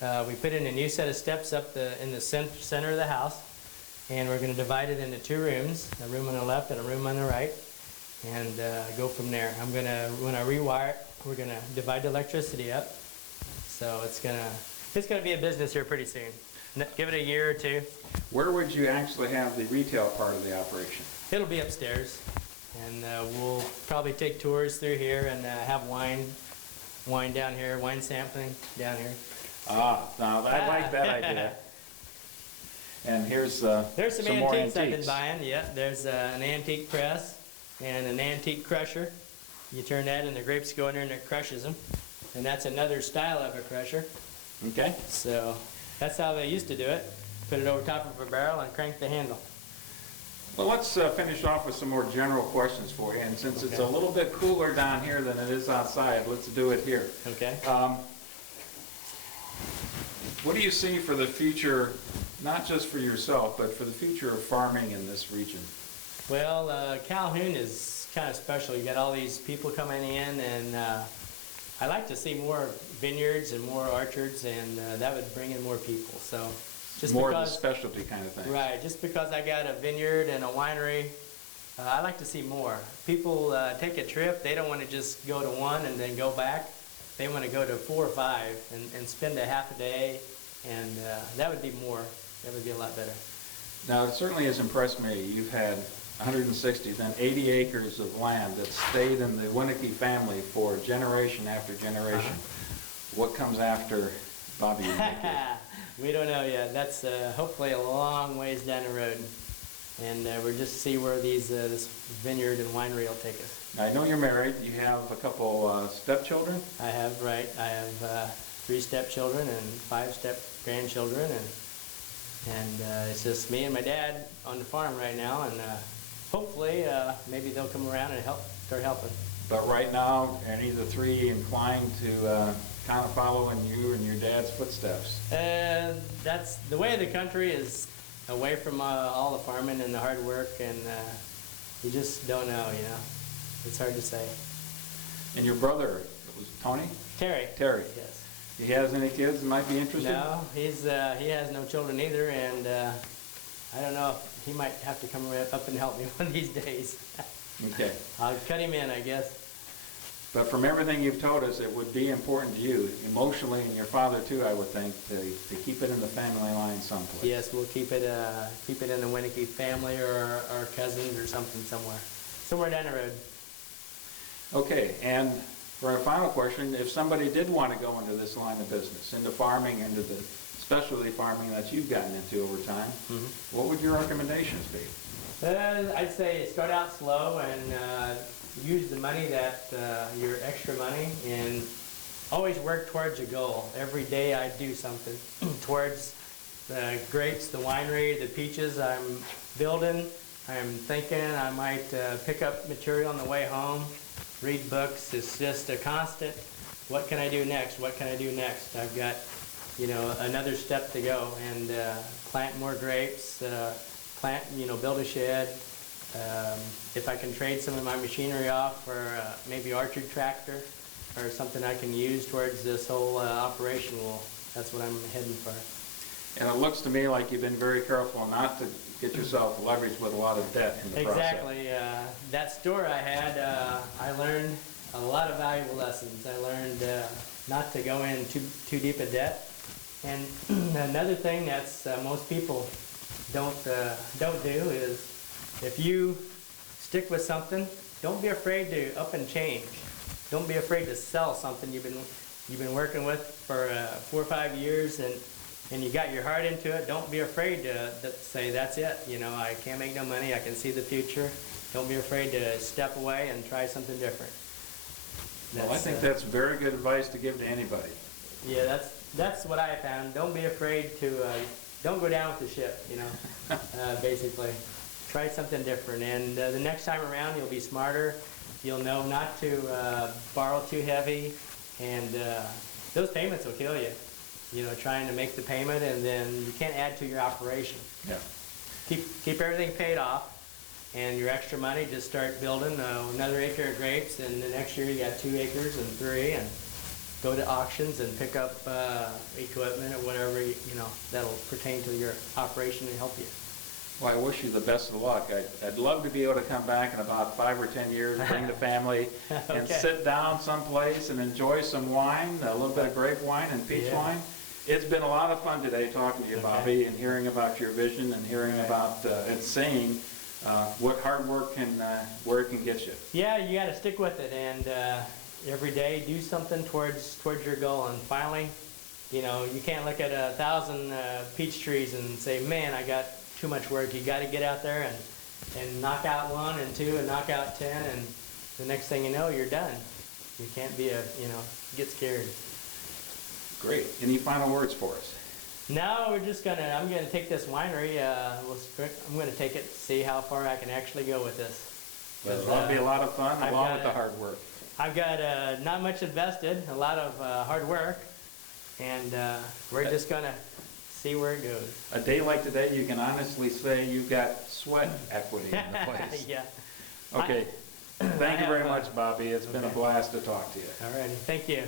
We put in a new set of steps up in the center of the house, and we're going to divide it into 2 rooms, a room on the left and a room on the right, and go from there. When I rewire it, we're going to divide the electricity up. So it's going to be a business here pretty soon. Give it a year or 2. Where would you actually have the retail part of the operation? It'll be upstairs, and we'll probably take tours through here and have wine down here, wine sampling down here. Now I like that idea. And here's There's some more antiques I've been buying. Yeah, there's an antique press and an antique crusher. You turn that and the grapes go in there and it crushes them. And that's another style of a crusher. Okay. So that's how they used to do it. Put it over top of a barrel and crank the handle. Well, let's finish off with some more general questions for you. And since it's a Okay. little bit cooler down here than it is outside, let's do it here. Okay. What do you see for the future, not just for yourself, but for the future of farming in this region? Well, Calhoun is kind of special. You got all these people coming in, and I like to see more vineyards and more orchards, and that would bring in more people. So just More of the because, specialty kind of thing. right, just because I got a vineyard and a winery, I like to see more. People take a trip. They don't want to just go to one and then go back. They want to go to 4 or 5 and spend a half a day, and that would be more. That would be a lot better. Now, it certainly has impressed me. You've had 160, then 80 acres of land that stayed in the Wieneke family for generation after generation. What comes after Bobby Wieneke? We don't know yet. That's hopefully a long ways down the road. And we're just see where this vineyard and winery will take us. Now, I know you're married. You have a couple stepchildren. I have 3 stepchildren and 5 step-grandchildren, and And it's just me and my dad on the farm right now, and hopefully maybe they'll come around and start helping. But right now, are any of the three inclined to kind of follow in you and your dad's footsteps? That's the way of the country, is away from all the farming and the hard work, and you just don't know, you know. It's hard to say. And your brother, was it Tony? Terry. Terry. Yes. He has any kids that might be interested? No, he has no children either, and I don't know if he might have to come up and help me one of these days. Okay. I'll cut him in, I guess. But from everything you've told us, it would be important to you, emotionally, and your father too, I would think, to keep it in the family line someplace. Yes, we'll keep it in the Wieneke family or our cousins or something somewhere down the road. Okay, and for our final question, if somebody did want to go into this line of business, into farming, into the specialty farming that you've gotten into over time, what would your recommendations be? I'd say start out slow and use the money your extra money, and always work towards a goal. Every day I do something towards the grapes, the winery, the peaches I'm building. I'm thinking I might pick up material on the way home, read books. It's just a constant, what can I do next? What can I do next? I've got, another step to go, and plant more grapes, build a shed. If I can trade some of my machinery off for maybe orchard tractor or something I can use towards this whole operation, well, that's what I'm heading for. And it looks to me like you've been very careful not to get yourself leveraged with a lot of debt in the process. Exactly. That store I had, I learned a lot of valuable lessons. I learned not to go in too deep a debt. And another thing that's most people don't do is, if you stick with something, don't be afraid to up and change. Don't be afraid to sell something you've been working with for 4 or 5 years, and you got your heart into it. Don't be afraid to say, that's it. I can't make no money. I can see the future. Don't be afraid to step away and try something different. Well, I think that's very good advice to give to anybody. Yeah, that's what I found. Don't be afraid to, don't go down with the ship, basically. Try something different, and the next time around you'll be smarter. You'll know not to borrow too heavy, and those payments will kill you. Trying to make the payment, and then you can't add to your operation. Yeah. Keep everything paid off, and your extra money, just start building another acre of grapes, and the next year you got 2 acres and 3, and go to auctions and pick up equipment or whatever that'll pertain to your operation and help you. Well, I wish you the best of luck. I'd love to be able to come back in about 5 or 10 years, bring the family, and Okay. sit down someplace and enjoy some wine, a little bit of grape wine and peach wine. It's been a lot of fun today talking to you, Bobby, and hearing about your vision and hearing about and seeing what hard work where it can get you. Yeah, you got to stick with it, and every day do something towards your goal. And finally, you can't look at 1,000 peach trees and say, man, I got too much work. You got to get out there and knock out 1 and 2 and knock out 10, and the next thing you know, you're done. You can't be get scared. Great. Any final words for us? No, I'm gonna take this winery. I'm gonna take it, see how far I can actually go with this. Well, it'll be a lot of fun I've along got with the hard work. I've got not much invested, a lot of hard work, and we're just gonna see where it goes. A day like today, you can honestly say you've got sweat equity in the place. Yeah. Okay. Thank you very much, Bobby. It's been a blast to talk to you. All righty. Thank you.